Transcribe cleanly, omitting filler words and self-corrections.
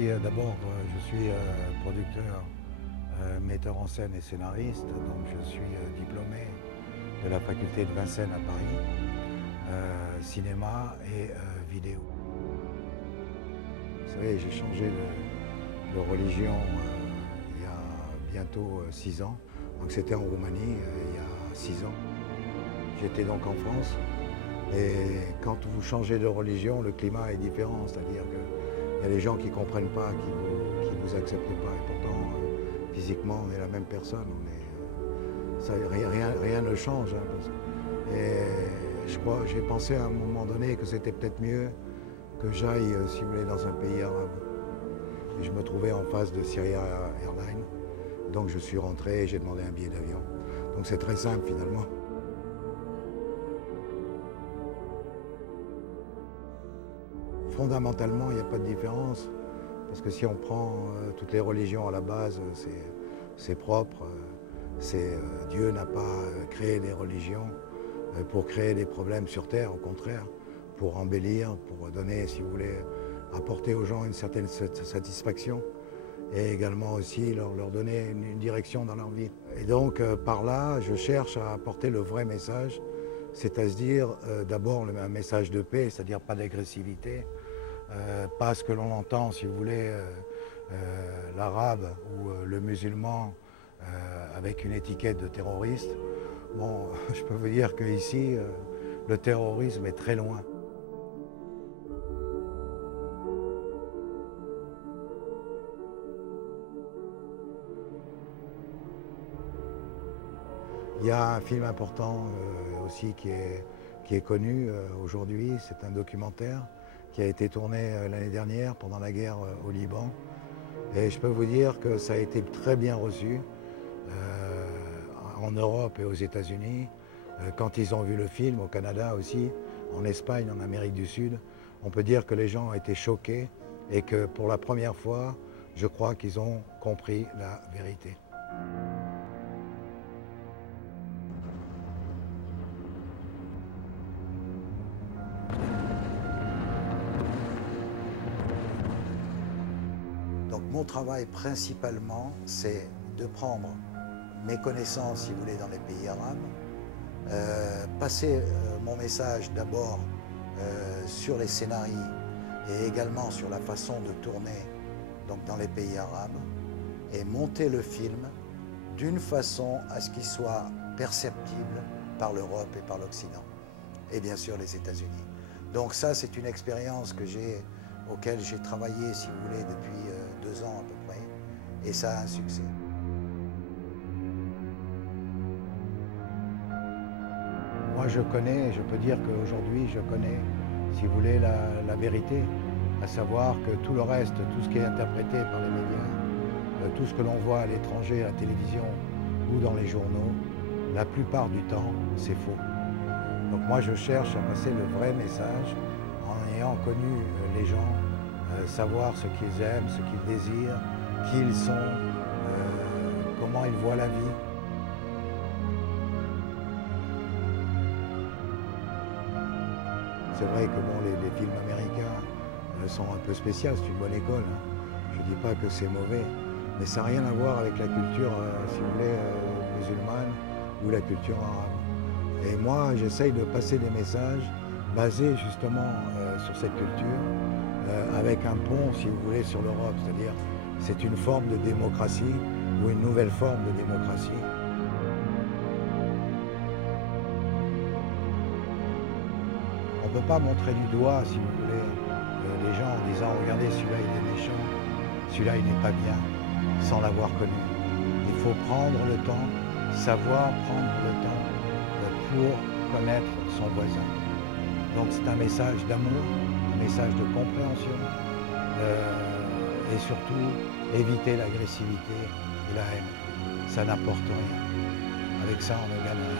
je suis producteur, metteur en scène et scénariste. Donc je suis diplômé de la faculté de Vincennes à Paris, cinéma et vidéo. Vous savez, j'ai changé de religion il y a bientôt 6 ans. Donc c'était en Roumanie il y a 6 ans. J'étais donc en France. Et quand vous changez de religion, le climat est différent. C'est-à-dire qu'il y a des gens qui ne comprennent pas, qui ne vous acceptent pas. Et pourtant, physiquement, on est la même personne. Rien ne change. Et j'ai pensé à un moment donné que c'était peut-être mieux que j'aille, si vous voulez, dans un pays arabe. Et je me trouvais en face de Syria Airlines. Donc je suis rentré et j'ai demandé un billet d'avion. Donc c'est très simple finalement. Fondamentalement, il n'y a pas de différence. Parce que si on prend toutes les religions à la base, c'est propre. Dieu n'a pas créé des religions pour créer des problèmes sur Terre, au contraire, pour embellir, pour donner, si vous voulez, apporter aux gens une certaine satisfaction et également aussi leur donner une direction dans leur vie. Et donc par là, je cherche à apporter le vrai message, c'est-à-dire d'abord un message de paix, c'est-à-dire pas d'agressivité, pas ce que l'on entend, si vous voulez, l'arabe ou le musulman avec une étiquette de terroriste. Bon, je peux vous dire qu'ici, le terrorisme est très loin. Il y a un film important aussi qui est connu aujourd'hui, c'est un documentaire qui a été tourné l'année dernière pendant la guerre au Liban. Et je peux vous dire que ça a été très bien reçu en Europe et aux États-Unis. Quand ils ont vu le film, au Canada aussi, en Espagne, en Amérique du Sud, on peut dire que les gens ont été choqués et que pour la première fois, je crois qu'ils ont compris la vérité. Donc mon travail principalement, c'est de prendre mes connaissances, si vous voulez, dans les pays arabes, passer mon message d'abord sur les scénarios et également sur la façon de tourner donc dans les pays arabes et monter le film d'une façon à ce qu'il soit perceptible par l'Europe et par l'Occident et bien sûr les États-Unis. Donc ça, c'est une expérience auquel j'ai travaillé, si vous voulez, depuis 2 ans à peu près, et ça a un succès. Moi, je peux dire qu'aujourd'hui, je connais, si vous voulez, la vérité, à savoir que tout le reste, tout ce qui est interprété par les médias, tout ce que l'on voit à l'étranger, à la télévision ou dans les journaux, la plupart du temps, c'est faux. Donc moi, je cherche à passer le vrai message en ayant connu les gens, savoir ce qu'ils aiment, ce qu'ils désirent, qui ils sont, comment ils voient la vie. C'est vrai que bon, les films américains sont un peu spéciaux, c'est une bonne école. Je ne dis pas que c'est mauvais, mais ça n'a rien à voir avec la culture, si vous voulez, musulmane ou la culture arabe. Et moi, j'essaye de passer des messages basés justement sur cette culture, avec un pont, si vous voulez, sur l'Europe. C'est-à-dire, c'est une forme de démocratie ou une nouvelle forme de démocratie. On ne peut pas montrer du doigt, si vous voulez, les gens en disant « Regardez, celui-là, il est méchant, celui-là, il n'est pas bien », sans l'avoir connu. Il faut prendre le temps, savoir prendre le temps pour connaître son voisin. Donc c'est un message d'amour, un message de compréhension et surtout éviter l'agressivité et la haine. Ça n'apporte rien. Avec ça, on ne gagne rien.